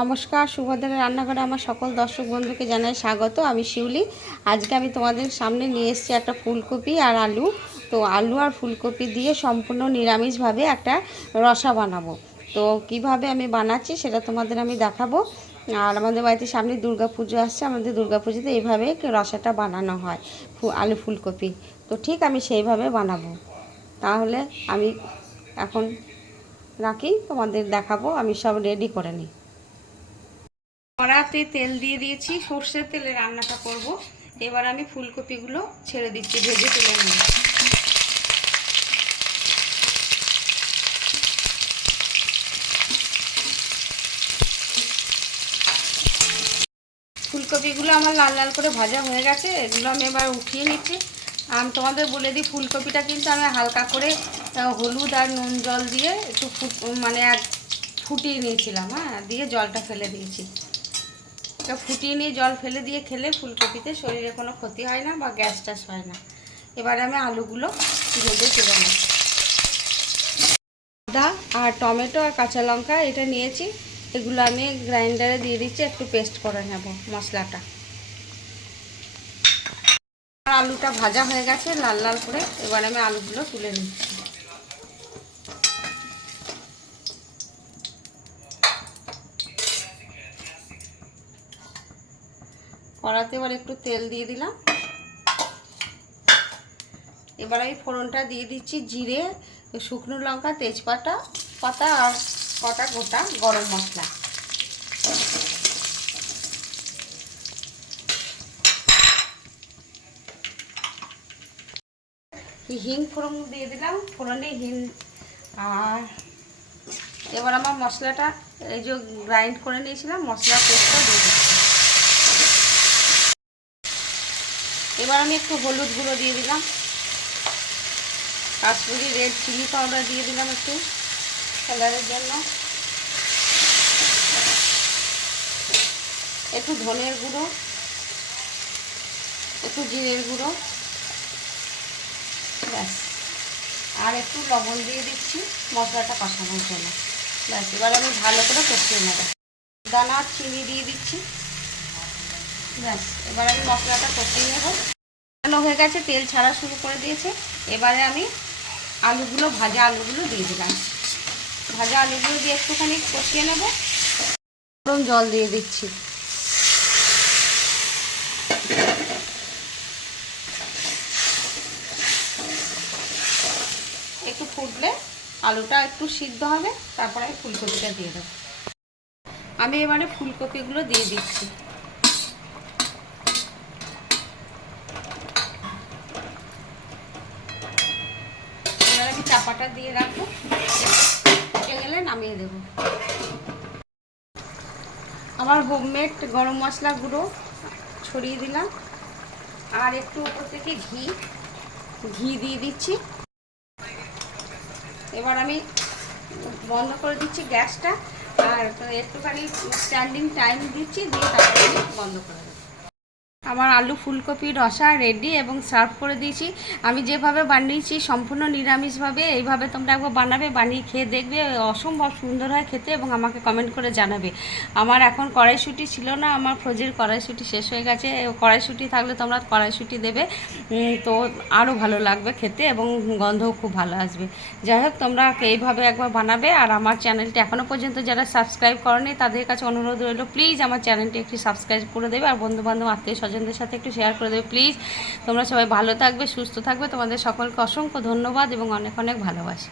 নমস্কার, শুভদিনের রান্নাঘরে আমার সকল দর্শক বন্ধুকে জানাই স্বাগত। আমি শিউলি। আজকে আমি তোমাদের সামনে নিয়ে এসেছি একটা ফুলকপি আর আলু। তো আলু আর ফুলকপি দিয়ে সম্পূর্ণ নিরামিষভাবে একটা রসা বানাবো। তো কিভাবে আমি বানাচ্ছি সেটা তোমাদের আমি দেখাবো। আর আমাদের বাড়িতে সামনে দুর্গাপুজো আসছে, আমাদের দুর্গাপুজোতে এইভাবে রসাটা বানানো হয়, আলু ফুলকপি। তো ঠিক আমি সেইভাবে বানাবো। তাহলে আমি এখন রাখি, তোমাদের দেখাবো। আমি সব রেডি করে নিই। কড়াতে তেল দিয়ে দিয়েছি, সর্ষের তেলে রান্নাটা করব। এবার আমি ফুলকপিগুলো ছেড়ে দিচ্ছি, ভেজে তুলে নিই। ফুলকপিগুলো আমার লাল লাল করে ভাজা হয়ে গেছে, এগুলো আমি এবার উঠিয়ে নিচ্ছি। আমি তোমাদের বলে দিই, ফুলকপিটা কিন্তু আমি হালকা করে হলুদ আর নুন জল দিয়ে একটু ফুটিয়ে নিয়েছিলাম, দিয়ে জলটা ফেলে দিয়েছি। এটা ফুটিয়ে নিয়ে জল ফেলে দিয়ে খেলে ফুলকপিতে শরীরে কোনো ক্ষতি হয় না বা গ্যাস ট্যাস হয় না। এবারে আমি আলুগুলো ভেজে তুলে নেব। আদা আর টমেটো আর কাঁচা লঙ্কা এটা নিয়েছি, এগুলো আমি গ্রাইন্ডারে দিয়ে দিচ্ছি, একটু পেস্ট করে নেব মশলাটা। আর আলুটা ভাজা হয়ে গেছে লাল লাল করে, এবার আমি আলুগুলো তুলে নিচ্ছি। কড়াতে এবার একটু তেল দিয়ে দিলাম। এবার আমি ফোড়নটা দিয়ে দিচ্ছি জিরে, শুকনো লঙ্কা, তেজপাতা আর কটা গোটা গরম মশলা। হিং ফোড়ন দিয়ে দিলাম, ফোড়নে হিং। আর এবার আমার মশলাটা, এই যে গ্রাইন্ড করে নিয়েছিলাম মশলা পেস্টটা দিয়ে দিচ্ছি। এবার আমি একটু হলুদ গুঁড়ো দিয়ে দিলাম, কাশ্মীরি রেড চিলি পাউডার দিয়ে দিলাম একটু কালারের জন্য, একটু ধনের গুঁড়ো, একটু জিরের গুঁড়ো, ব্যাস। আর একটু লবণ দিয়ে দিচ্ছি মশলাটা কষানোর জন্য, ব্যাস। এবার আমি ভালো করে কষিয়ে নেব। দানা চিনি দিয়ে দিচ্ছি, ব্যাস। এবার আমি মশলাটা কষিয়ে নেব। কষানো হয়ে গেছে, তেল ছাড়া শুরু করে দিয়েছে। এবারে আমি ভাজা আলুগুলো দিয়ে দিলাম। ভাজা আলুগুলো দিয়ে একটুখানি কষিয়ে নেব। গরম জল দিয়ে দিচ্ছি। একটু ফুটলে আলুটা একটু সিদ্ধ হবে, তারপরে আমি ফুলকপিটা দিয়ে দেবো। আমি এবারে ফুলকপিগুলো দিয়ে দিচ্ছি। এবার আমি চাপাটা দিয়ে রাখবো, ফুটে গেলে নামিয়ে দেবো। আমার হোমমেড গরম মশলা গুঁড়ো ছড়িয়ে দিলাম, আর একটু উপর থেকে ঘি দিয়ে দিচ্ছি। এবার আমি বন্ধ করে দিচ্ছি গ্যাসটা, আর একটুখানি স্ট্যান্ডিং টাইম দিচ্ছি, দিয়ে তারপরে বন্ধ করে দেবো। আমার আলু ফুলকপির রসা রেডি এবং সার্ভ করে দিয়েছি। আমি যেভাবে বানিয়েছি সম্পূর্ণ নিরামিষভাবে, এইভাবে তোমরা একবার বানাবে, বানিয়ে খেয়ে দেখবে, অসম্ভব সুন্দর হয় খেতে, এবং আমাকে কমেন্ট করে জানাবে। আমার এখন কড়াইশুঁটি ছিল না, আমার ফ্রোজের কড়াইশুঁটি শেষ হয়ে গেছে। কড়াইশুঁটি থাকলে তোমরা কড়াইশুঁটি দেবে, তো আরও ভালো লাগবে খেতে এবং গন্ধও খুব ভালো আসবে। যাই হোক, তোমরা এইভাবে একবার বানাবে। আর আমার চ্যানেলটি এখনও পর্যন্ত যারা সাবস্ক্রাইব করেনি তাদের কাছে অনুরোধ রইল, প্লিজ আমার চ্যানেলটি একটু সাবস্ক্রাইব করে দেবে, আর বন্ধুবান্ধব আত্মীয় স্বজনদের সাথে একটু শেয়ার করে দেবে প্লিজ। তোমরা সবাই ভালো থাকবে, সুস্থ থাকবে। তোমাদের সকলকে অসংখ্য ধন্যবাদ এবং অনেক অনেক ভালোবাসি।